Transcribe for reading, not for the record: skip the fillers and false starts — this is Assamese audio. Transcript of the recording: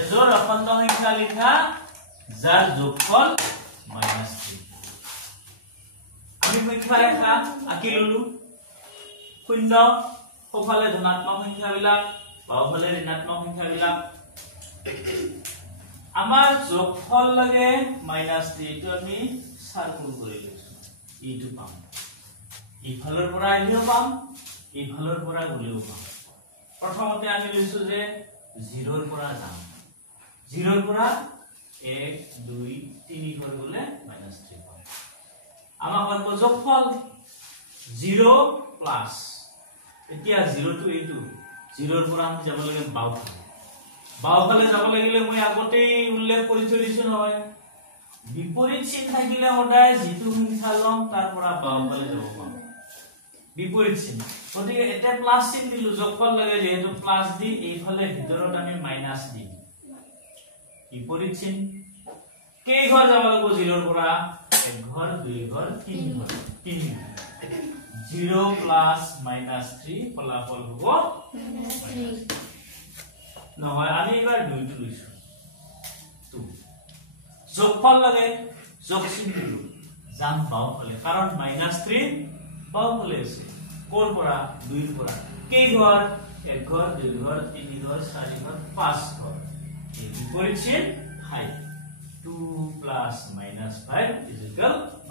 এজোৰ অখণ্ড সংখ্যা লিখা যাৰ যোগফল -3 আমি সংখ্যা ৰেখা আঁকি ললো শূন্য সোঁফালে ধনাত্মক সংখ্যাবিলাক বাওঁফালে ঋণাত্মক সংখ্যাবিলাক আমাৰ যোগফল লাগে -3 টো আমি সাৰ্কুল কৰি লৈছো এইটো পাম ইফালৰ পৰা আহিও পাম ইফালৰ পৰা গলেও পাম প্ৰথমতে আমি লৈছো যে 0 ৰ পৰা যাম 0 ৰ পৰা 1 2 3 হৈ গলে -3 পাম আমাৰ পাব যোগফল 0 প্লাস এতিয়া 0 টো এইটো 0 ৰ পৰা আমি যাব লাগে বাওঁফালে যাব লাগিলে মই আগতেই উল্লেখ কৰি থৈছো নহয় বিপৰীত চিহ্ন থাকিলে সদায় যিটো সংখ্যা লম তাৰ পৰা বাওঁফালে যাব পাম বিপৰীত চিহ্ন গতিকে এটা প্লাস চিহ্ন দিলো যোগফল লাগে যেহেতু প্লাস দি এইফালে ভিতৰত আমি মাইনাস দিম বিপৰীত চিহ্ন কেই ঘৰ যাব লাগিব 0 ৰ পৰা 1 ঘৰ 2 ঘৰ 3 ঘৰ 3 0 প্লাস -3 ফলাফল হ'ব -3 নহয় আমি এবাৰ 2 টো লৈছো 2 যোগফল লাগে যোগ চিহ্ন দিলো যাম বাওঁফালে কাৰণ -3 বাওঁফালে আছে কোৰ পৰা 2 ৰ পৰা কেই ঘৰ 1 ঘৰ 2 ঘৰ 3 ঘৰ 4 ঘৰ 5 ঘৰ এই বিপৰীত চিহ্ন 5 2 + -5 =